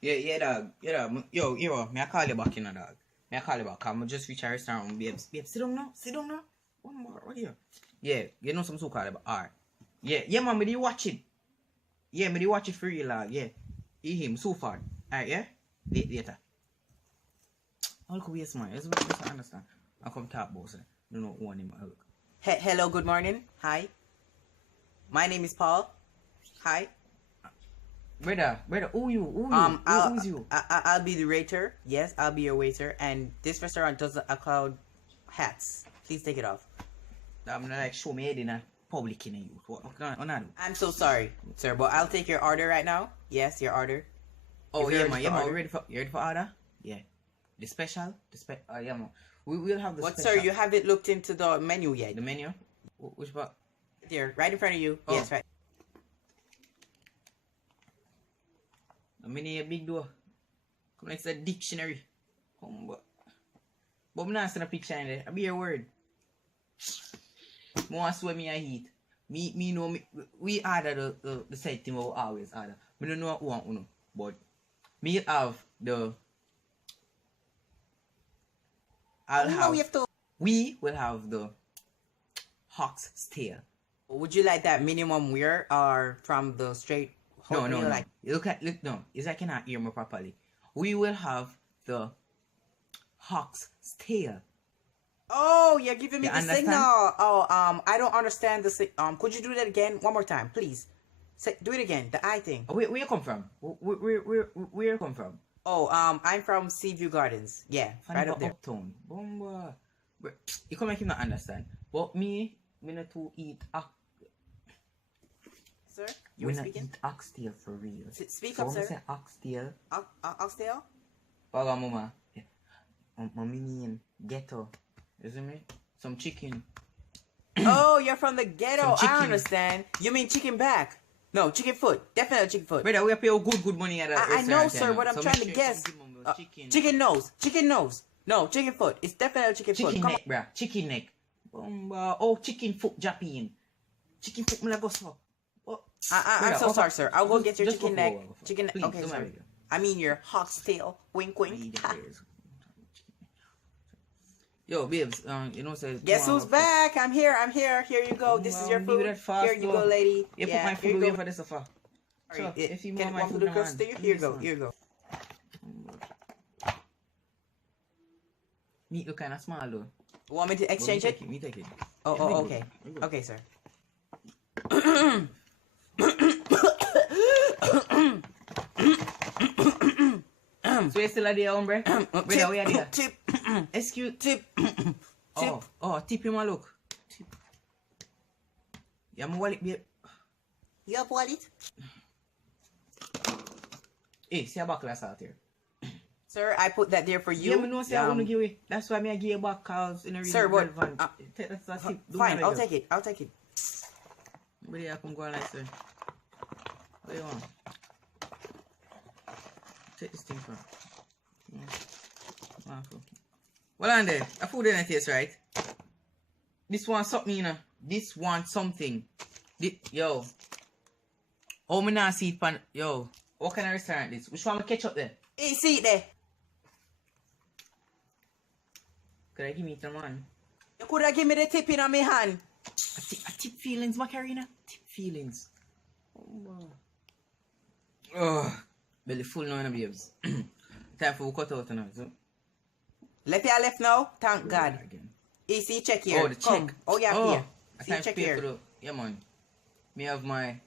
Yeah, dog. Yeah, dog. Yo, may I call you back in a dog? May I call you back? I'm just reach a restaurant, babes. Babes, sit down now. Sit down now. One more, right here. Yeah, you know some so call you back. Alright. Yeah, man, me do watch it. Yeah, me do watch it for real, dog. Yeah. He him so far. Alright, yeah? Later. I'll go waste man. Just understand. I'll come talk about it. Do not want him. Hello, good morning. Hi. My name is Paul. Hi. Brother, who's you? I'll be the waiter. Yes, I'll be your waiter. And this restaurant doesn't allow hats. Please take it off. I'm not like show me head in a public in you. What can I do? I'm so sorry, sir, but I'll take your order right now. Yes, your order. Oh yeah, man. You ready for order? Yeah. The special? Yeah, man. We will have the what, special. Sir? You haven't looked into the menu yet. The menu? Which part? There, right in front of you. Oh. Yes, right. The menu a big door. Come like it's a dictionary. But I'm not seeing a picture in there. I'll be your word. I want to swear me a heat. Me know we order the same thing we always order. I don't know what we want, you know, but me have the we will have the oxtail. Would you like that minimum wear or from the straight? No. Like? Look, no. It's like you cannot hear me properly. We will have the oxtail. Oh, you're giving me you the understand? signal. Oh, I don't understand the could you do that again one more time, please? Do it again. The I thing. Where you come from? Where you come from? Oh, I'm from Seaview Gardens. Yeah, right up there. Uptown. Bomba. You come make him not understand. But me not to eat Sir, you were speaking? Eat oxtail for real. Speak up, sir. Say oxtail. Oxtail? Paga mama. Mommy in ghetto. You see me? Some chicken. Oh, you're from the ghetto. I understand. You mean chicken back? No, chicken foot. Definitely chicken foot. Brother, we pay good money at that I know, sir. What I'm trying to guess. Chicken nose. Chicken nose. No, chicken foot. It's definitely chicken foot. Chicken neck, bruh. Chicken neck. Oh, chicken foot Japan. Chicken foot me go so. I'm so sorry, sir. I'll go get your chicken neck. Chicken neck. Please, okay, sir. I mean your oxtail. Wink, wink. Yo, babes, you know, say. Guess who's back? I'm here. Here you go. This is your food. Here you go, lady. You put my food away for this sofa. So, if you want my food, here you go. Here you go. Meat look kind of small though. Want me to exchange it? Me take it. Oh, okay. Okay, sir. So you still a there, hombre? Brother, we are there. Tip. Excuse. Tip. Oh, tip him a look. Tip. Yeah, my wallet, babe. You have wallet? Hey, see a buckle out here. Sir, I put that there for you. Yeah, I know say I want to give it. That's why I give you back cause in a really sir, what? Fine, I'll take it. But yeah, I can go on like sir. What do you want? Take this thing from. Well, on there. A food in the taste, right? This one something, you know. This one something. Yo. Oh, me not see it pan. Yo. What kind of restaurant this? Which one will catch up there? Hey, see it there. Could I give me the man? You could have given me the tip in my hand. A tip feelings, Macarena. Tip feelings. Oh, belly full now, babes. Time for we cut out now. So. Left now? Thank God. AC check here. Oh, the check. Oh, yeah, here. See, check here. Yeah, man. Me have my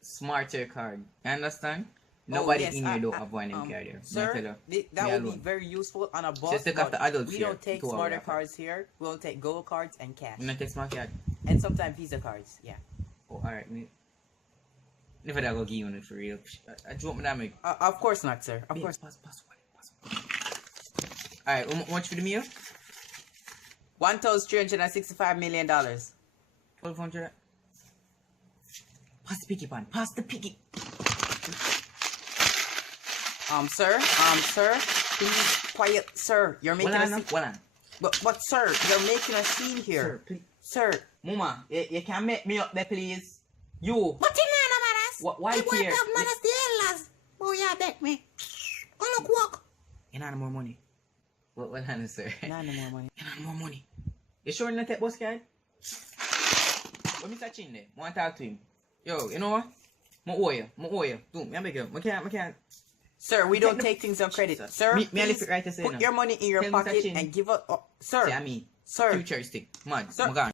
smarter card. You understand? Nobody in here don't have one in carrier. Sir, that would be very useful on a bus. Just take after adults. We don't take smarter cards here. We will take gold cards and cash. We don't take smart card. And sometimes Visa cards. Yeah. Oh, alright. Never that go give you it for real. I drop me that make. Of course not, sir. Of course. Pass. Alright, how much for the meal? $1,365 million. 1,200. Pass the piggy pan. Pass the piggy. Sir, please quiet, sir. You're making a scene. But sir, you're making a scene here. Sir, please. Sir. Mama, you can make me up there, please. You. What in there, Why here? What of manners the elders? Oh, yeah, bet me. not no more money. What happened, sir? Nah, no more money. You not no more money. You sure you not take bus card? What Mr. Chin there? I want to talk to him. Yo, you know what? I owe you. Boom, I beg you. I can't. Sir, we don't take things on credit. Sir, Me please right to say put no. your money in your Tell Mr. pocket Chin. and give us... sir, See, I mean, sir. futuristic. Man, Sir. I'm gone.